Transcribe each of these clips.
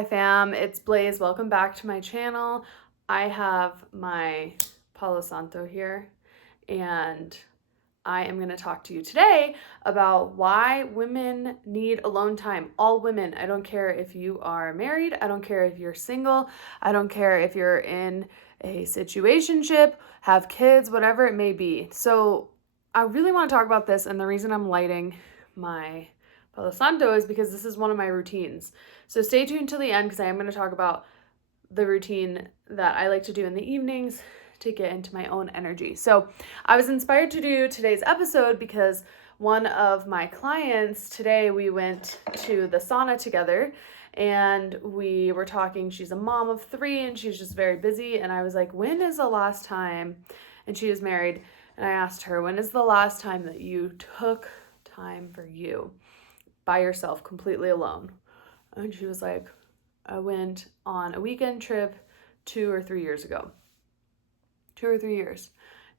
Hi fam, it's Blaise. Welcome back to my channel. I have my Palo Santo here and I am going to talk to you today about why women need alone time. All women. I don't care if you are married. I don't care if you're single. I don't care if you're in a situationship, have kids, whatever it may be. So I really want to talk about this, and the reason I'm lighting my Palo Santo is because this is one of my routines. So stay tuned till the end because I am going to talk about the routine that I like to do in the evenings to get into my own energy. So I was inspired to do today's episode because one of my clients today, we went to the sauna together and we were talking. She's a mom of 3 and she's just very busy. And I was like, when is the last time, and she is married, and I asked her, when is the last time that you took time for you by yourself, completely alone? And she was like, I went on a weekend trip 2 or 3 years ago. 2 or 3 years.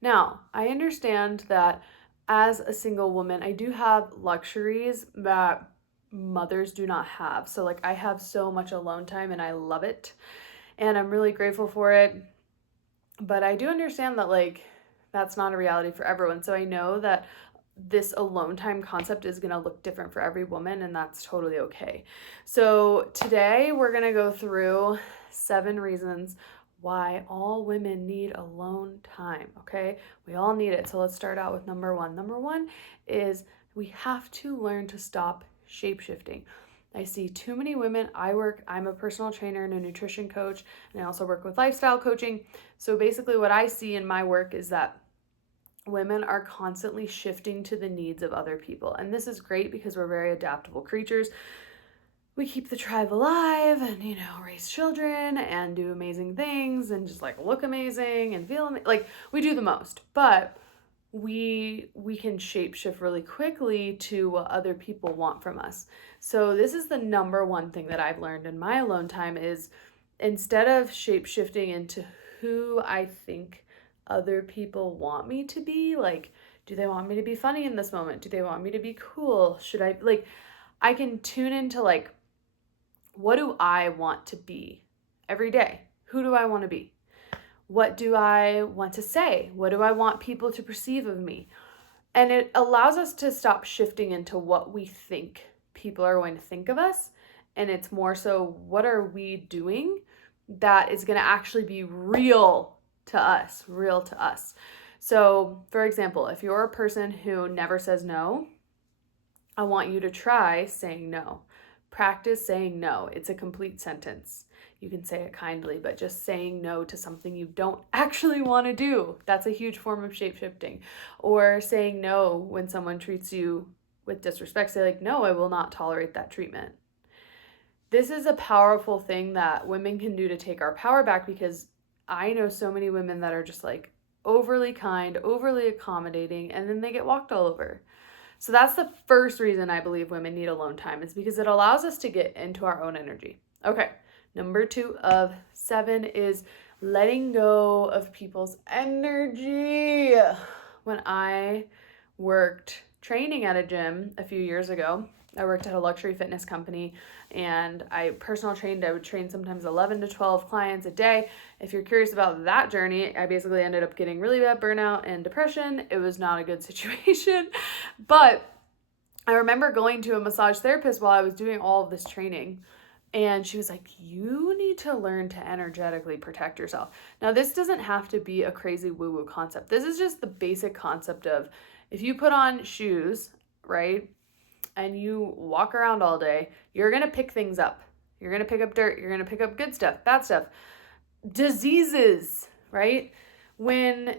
Now, I understand that as a single woman, I do have luxuries that mothers do not have. So like I have so much alone time and I love it. And I'm really grateful for it. But I do understand that like that's not a reality for everyone. So I know that this alone time concept is going to look different for every woman, and that's totally okay. So today we're going to go through 7 reasons why all women need alone time, okay? We all need it. So let's start out with number 1. Number 1 is we have to learn to stop shape-shifting. I see too many women. I'm a personal trainer and a nutrition coach, and I also work with lifestyle coaching. So basically what I see in my work is that women are constantly shifting to the needs of other people. And this is great because we're very adaptable creatures. We keep the tribe alive and, raise children and do amazing things and just like look amazing and feel like we do the most. But we can shapeshift really quickly to what other people want from us. So this is the number 1 thing that I've learned in my alone time is instead of shapeshifting into who I think other people want me to be, like, do they want me to be funny in this moment? Do they want me to be cool? Should I, like, I can tune into, like, what do I want to be every day? Who do I want to be? What do I want to say? What do I want people to perceive of me? And it allows us to stop shifting into what we think people are going to think of us. And it's more so, what are we doing that is going to actually be real to us? So, for example, if you're a person who never says no, I want you to try saying no. Practice saying no. It's a complete sentence. You can say it kindly, but just saying no to something you don't actually want to do, that's a huge form of shape-shifting. Or saying no when someone treats you with disrespect. Say like, no, I will not tolerate that treatment. This is a powerful thing that women can do to take our power back, because I know so many women that are just like overly kind, overly accommodating, and then they get walked all over. So that's the first reason I believe women need alone time, is because it allows us to get into our own energy. Okay, number 2 of 7 is letting go of people's energy. When I worked training at a gym a few years ago, I worked at a luxury fitness company and I personal trained. I would train sometimes 11 to 12 clients a day. If you're curious about that journey, I basically ended up getting really bad burnout and depression. It was not a good situation. But I remember going to a massage therapist while I was doing all of this training. And she was like, you need to learn to energetically protect yourself. Now, this doesn't have to be a crazy woo-woo concept. This is just the basic concept of, if you put on shoes, right, and you walk around all day, you're going to pick things up. You're going to pick up dirt. You're going to pick up good stuff, bad stuff, diseases, right? When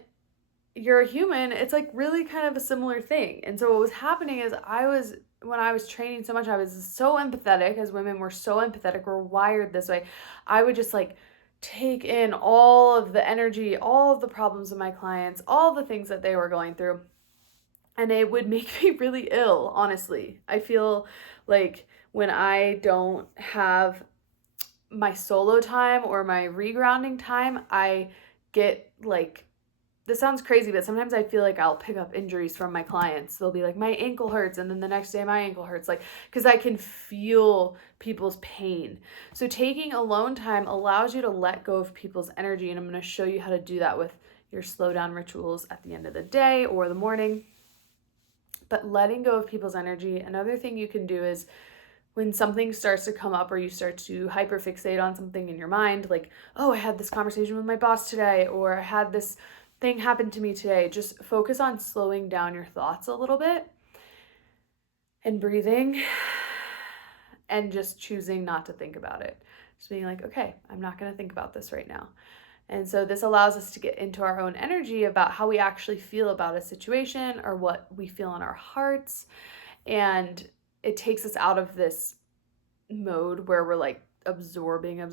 you're a human, it's like really kind of a similar thing. And so what was happening is when I was training so much, I was so empathetic. As women, we're so empathetic. We're wired this way. I would just like take in all of the energy, all of the problems of my clients, all the things that they were going through. And it would make me really ill, honestly. I feel like when I don't have my solo time or my regrounding time, I get like this sounds crazy, but sometimes I feel like I'll pick up injuries from my clients. They'll be like, my ankle hurts, and then the next day my ankle hurts, like, because I can feel people's pain. So taking alone time allows you to let go of people's energy, and I'm going to show you how to do that with your slow down rituals at the end of the day or the morning. But letting go of people's energy, another thing you can do is when something starts to come up or you start to hyperfixate on something in your mind, like, oh, I had this conversation with my boss today, or I had this thing happen to me today, just focus on slowing down your thoughts a little bit and breathing and just choosing not to think about it. Just being like, okay, I'm not going to think about this right now. And so this allows us to get into our own energy about how we actually feel about a situation or what we feel in our hearts. And it takes us out of this mode where we're like absorbing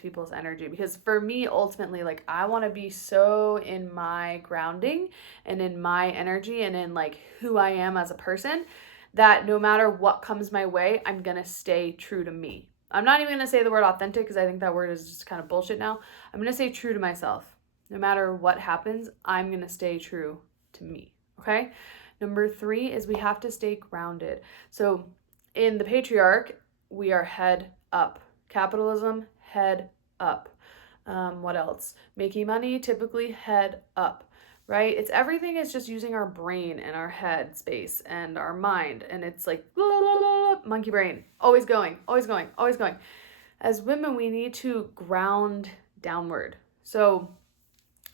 people's energy. Because for me, ultimately, like, I want to be so in my grounding and in my energy and in like who I am as a person that no matter what comes my way, I'm going to stay true to me. I'm not even going to say the word authentic because I think that word is just kind of bullshit now. I'm going to say true to myself. No matter what happens, I'm going to stay true to me. Okay? Number 3 is we have to stay grounded. So in the patriarch, we are head up. Capitalism, head up. What else? Making money, typically head up, right? It's everything is just using our brain and our head space and our mind. And it's like blah, blah, blah, blah, monkey brain, always going, always going, always going. As women, we need to ground downward. So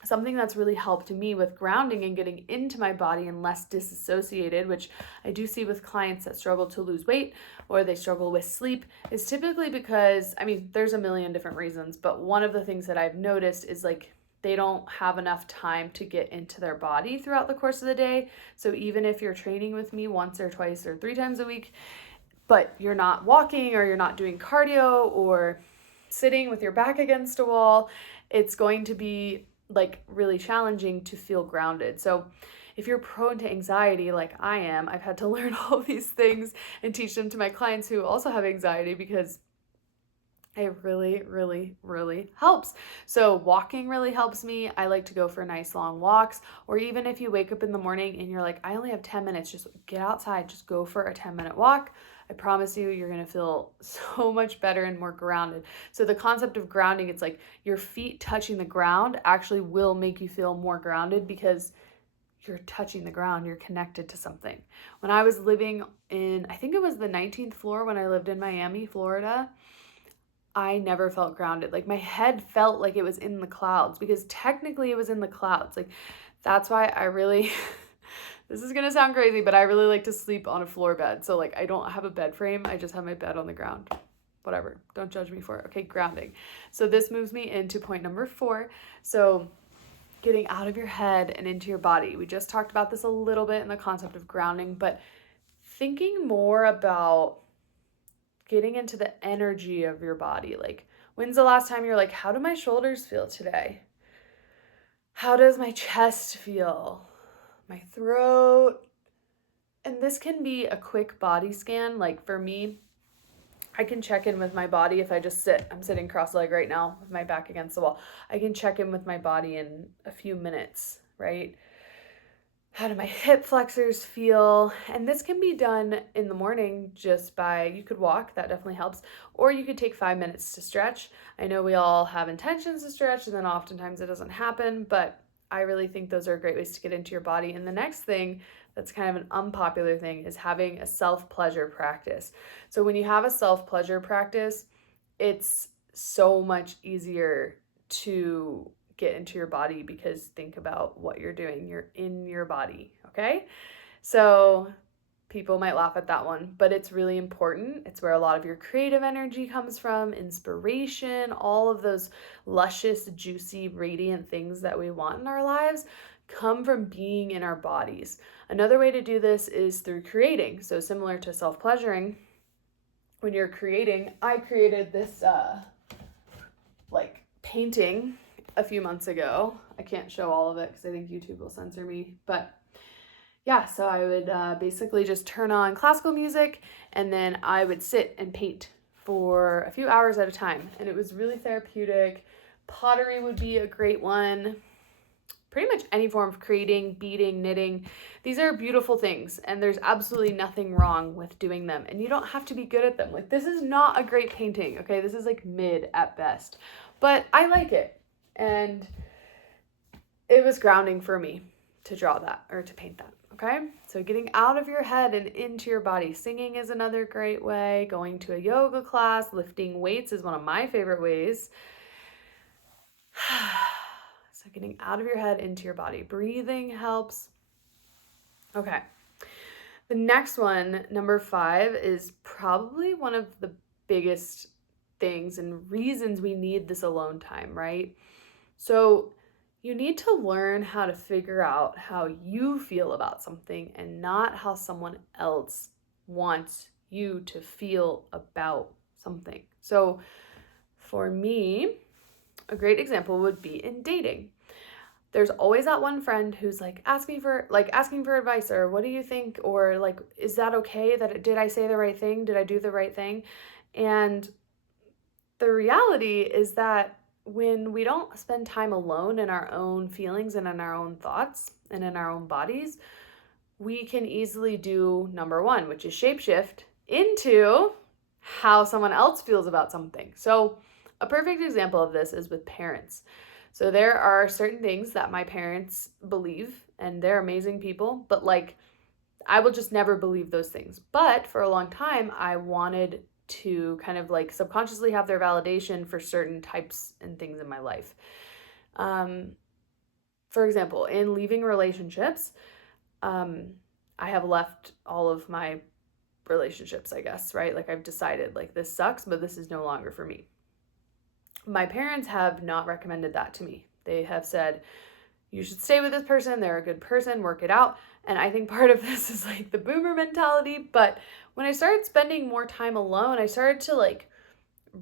something that's really helped me with grounding and getting into my body and less disassociated, which I do see with clients that struggle to lose weight or they struggle with sleep, is typically because, I mean, there's a million different reasons, but one of the things that I've noticed is like they don't have enough time to get into their body throughout the course of the day. So even if you're training with me once or twice or 3 times a week, but you're not walking or you're not doing cardio or sitting with your back against a wall, it's going to be like really challenging to feel grounded. So if you're prone to anxiety like I am, I've had to learn all these things and teach them to my clients who also have anxiety because it really, really, really helps. So walking really helps me. I like to go for nice long walks, or even if you wake up in the morning and you're like, I only have 10 minutes, just get outside, just go for a 10-minute walk. I promise you're going to feel so much better and more grounded. So the concept of grounding, it's like your feet touching the ground actually will make you feel more grounded because you're touching the ground, you're connected to something. When I was living in, I think it was the 19th floor when I lived in Miami, Florida, I never felt grounded. Like my head felt like it was in the clouds because technically it was in the clouds. Like that's why I really this is gonna sound crazy, but I really like to sleep on a floor bed. So like I don't have a bed frame, I just have my bed on the ground. Whatever, don't judge me for it. Okay, grounding. So this moves me into point number 4. So getting out of your head and into your body. We just talked about this a little bit in the concept of grounding, but thinking more about getting into the energy of your body. Like, when's the last time you're like, how do my shoulders feel today? How does my chest feel? My throat? And this can be a quick body scan. Like for me, I can check in with my body if I just sit. I'm sitting cross-legged right now with my back against the wall. I can check in with my body in a few minutes, right? How do my hip flexors feel? And this can be done in the morning just by, you could walk, that definitely helps, or you could take 5 minutes to stretch. I know we all have intentions to stretch and then oftentimes it doesn't happen, but I really think those are great ways to get into your body. And the next thing that's kind of an unpopular thing is having a self-pleasure practice. So when you have a self-pleasure practice, it's so much easier to get into your body because think about what you're doing. You're in your body, okay? So people might laugh at that one, but it's really important. It's where a lot of your creative energy comes from, inspiration, all of those luscious, juicy, radiant things that we want in our lives come from being in our bodies. Another way to do this is through creating. So similar to self-pleasuring, when you're creating, I created this like painting a few months ago. I can't show all of it because I think YouTube will censor me, but yeah, so I would basically just turn on classical music and then I would sit and paint for a few hours at a time. And it was really therapeutic. Pottery would be a great one. pretty much any form of creating, beading, knitting. These are beautiful things, and there's absolutely nothing wrong with doing them, and you don't have to be good at them. Like, this is not a great painting, okay? This is like mid at best, but I like it, and it was grounding for me to draw that or to paint that. Okay, so getting out of your head and into your body. Singing is another great way. Going to a yoga class, lifting weights is one of my favorite ways. So getting out of your head into your body. Breathing helps. Okay, the next one, number 5, is probably one of the biggest things and reasons we need this alone time, right? So you need to learn how to figure out how you feel about something and not how someone else wants you to feel about something. So for me, a great example would be in dating. There's always that one friend who's like asking for advice, or what do you think, or like, is that okay, did I say the right thing? Did I do the right thing? And the reality is that when we don't spend time alone in our own feelings and in our own thoughts and in our own bodies, we can easily do number 1, which is shapeshift into how someone else feels about something. So a perfect example of this is with parents. So there are certain things that my parents believe, and they're amazing people, but like, I will just never believe those things. But for a long time, I wanted to kind of like subconsciously have their validation for certain types and things in my life. For example, in leaving relationships, I have left all of my relationships, I guess, right? Like, I've decided like, this sucks, but this is no longer for me. My parents have not recommended that to me. They have said, you should stay with this person. They're a good person, work it out. And I think part of this is like the boomer mentality. But when I started spending more time alone, I started to like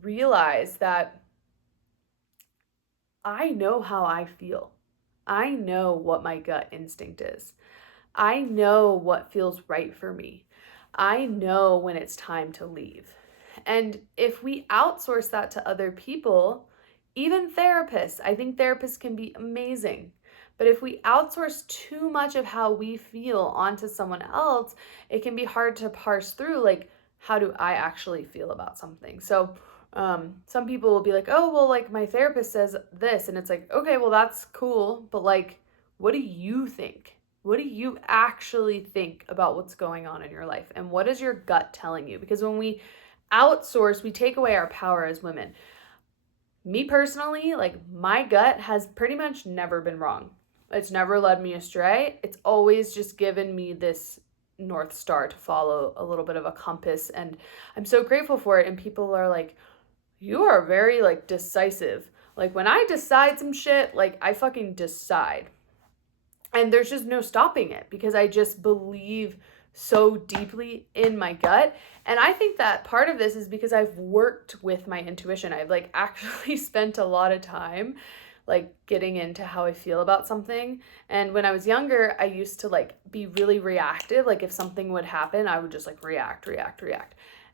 realize that I know how I feel. I know what my gut instinct is. I know what feels right for me. I know when it's time to leave. And if we outsource that to other people, even therapists, I think therapists can be amazing. But if we outsource too much of how we feel onto someone else, it can be hard to parse through, like, how do I actually feel about something? So some people will be like, oh, well, like, my therapist says this. And it's like, okay, well, that's cool. But like, what do you think? What do you actually think about what's going on in your life? And what is your gut telling you? Because when we outsource, we take away our power as women. Me personally, like, my gut has pretty much never been wrong. It's never led me astray. It's always just given me this North Star to follow, a little bit of a compass. And I'm so grateful for it. And people are like, you are very like decisive. Like, when I decide some shit, like, I fucking decide. And there's just no stopping it because I just believe so deeply in my gut. And I think that part of this is because I've worked with my intuition. I've like actually spent a lot of time like getting into how I feel about something. And when I was younger, I used to like be really reactive. Like, if something would happen, I would just like react.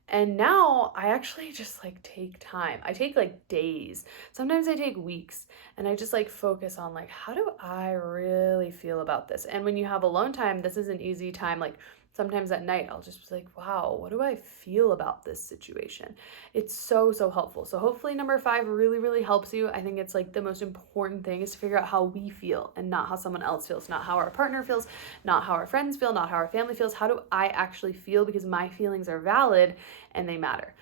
And now I actually just like take time. I take like days. Sometimes I take weeks, and I just like focus on like, how do I really feel about this? And when you have alone time, this is an easy time. Like, sometimes at night, I'll just be like, wow, what do I feel about this situation? It's so, so helpful. So hopefully number 5 really, really helps you. I think it's like the most important thing is to figure out how we feel and not how someone else feels, not how our partner feels, not how our friends feel, not how our family feels. How do I actually feel? Because my feelings are valid and they matter.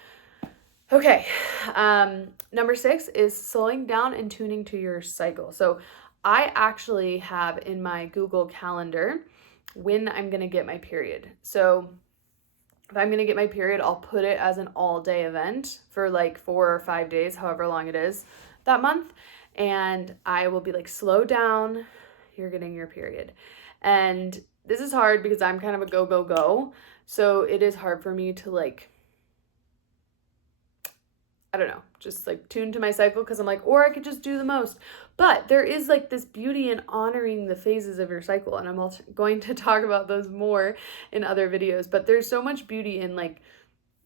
Okay. Number 6 is slowing down and tuning to your cycle. So I actually have in my Google Calendar when I'm going to get my period. So if I'm going to get my period, I'll put it as an all-day event for like 4 or 5 days, however long it is that month. And I will be like, slow down, you're getting your period. And this is hard because I'm kind of a go. So it is hard for me to like, I don't know, just like tune to my cycle, because I'm like, or I could just do the most. But there is like this beauty in honoring the phases of your cycle. And I'm also going to talk about those more in other videos. But there's so much beauty in like,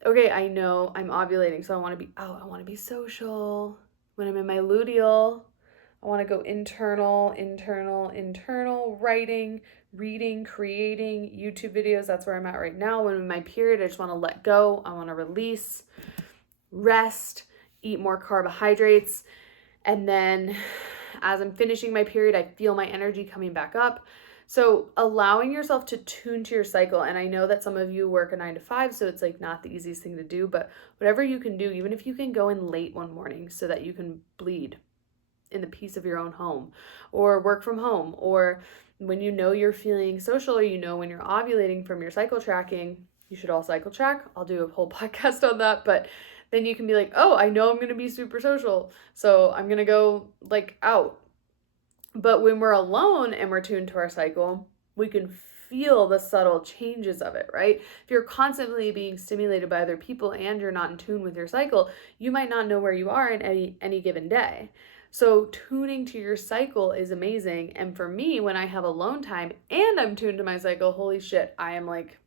okay, I know I'm ovulating, so I want to be out. I want to be social. When I'm in my luteal, I want to go internal, writing, reading, creating, YouTube videos. That's where I'm at right now. When I'm in my period, I just want to let go. I want to release, rest, eat more carbohydrates. And then as I'm finishing my period, I feel my energy coming back up. So allowing yourself to tune to your cycle. And I know that some of you work a 9 to 5, so it's like not the easiest thing to do, but whatever you can do, even if you can go in late one morning so that you can bleed in the peace of your own home, or work from home, or when you know you're feeling social, or you know when you're ovulating from your cycle tracking, you should all cycle track. I'll do a whole podcast on that, but then you can be like, oh, I know I'm going to be super social, so I'm going to go like out. But when we're alone and we're tuned to our cycle, we can feel the subtle changes of it, right? If you're constantly being stimulated by other people and you're not in tune with your cycle, you might not know where you are in any given day. So tuning to your cycle is amazing. And for me, when I have alone time and I'm tuned to my cycle, holy shit, I am like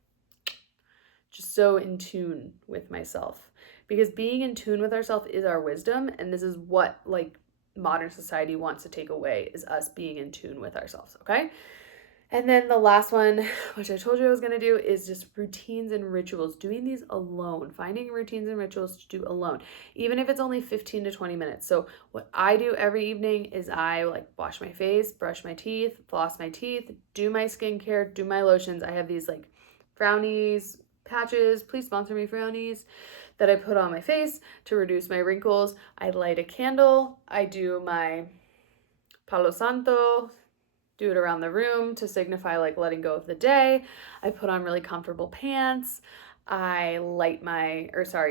just so in tune with myself. Because being in tune with ourselves is our wisdom, and this is what like modern society wants to take away, is us being in tune with ourselves, okay? And then the last one, which I told you I was going to do, is just routines and rituals. Doing these alone, finding routines and rituals to do alone, even if it's only 15 to 20 minutes. So what I do every evening is I like wash my face, brush my teeth, floss my teeth, do my skincare, do my lotions. I have these like Frownies patches, please sponsor me, Frownies, that I put on my face to reduce my wrinkles. I light a candle. I do my Palo Santo, do it around the room to signify like letting go of the day. I put on really comfortable pants. I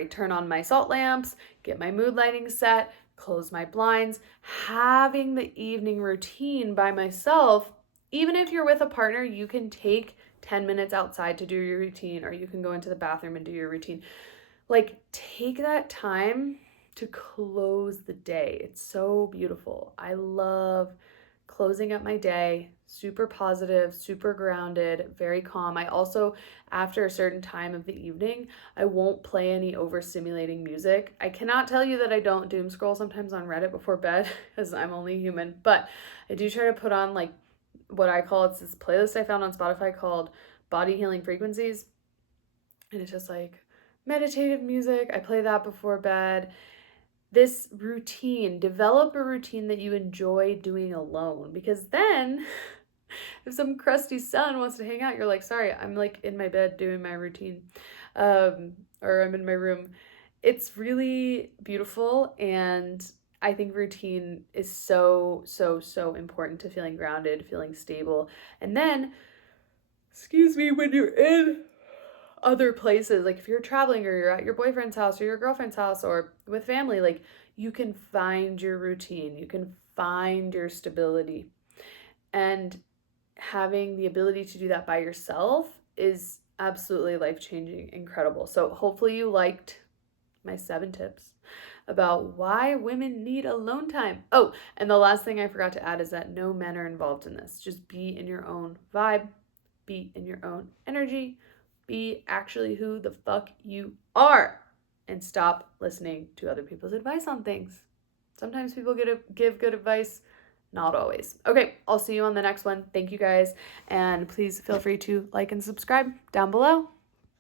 turn on my salt lamps, get my mood lighting set, close my blinds. Having the evening routine by myself, even if you're with a partner, you can take 10 minutes outside to do your routine, or you can go into the bathroom and do your routine. Like, take that time to close the day. It's so beautiful. I love closing up my day, super positive, super grounded, very calm. I also, after a certain time of the evening, I won't play any overstimulating music. I cannot tell you that I don't doom scroll sometimes on Reddit before bed, because I'm only human, but I do try to put on like what I call, it's this playlist I found on Spotify called Body Healing Frequencies, and it's just like meditative music. I play that before bed. This routine, develop a routine that you enjoy doing alone, because then if some crusty son wants to hang out, you're like, sorry, I'm like in my bed doing my routine, or I'm in my room. It's really beautiful, and I think routine is so important to feeling grounded, feeling stable. And then, when you're in other places, like if you're traveling or you're at your boyfriend's house or your girlfriend's house or with family, like you can find your routine, you can find your stability. And having the ability to do that by yourself is absolutely life-changing, incredible. So hopefully you liked my 7 tips about why women need alone time. Oh, and the last thing I forgot to add is that no men are involved in this. Just be in your own vibe, be in your own energy, be actually who the fuck you are, and stop listening to other people's advice on things. Sometimes people give good advice, not always. Okay, I'll see you on the next one. Thank you guys, and please feel free to like and subscribe down below.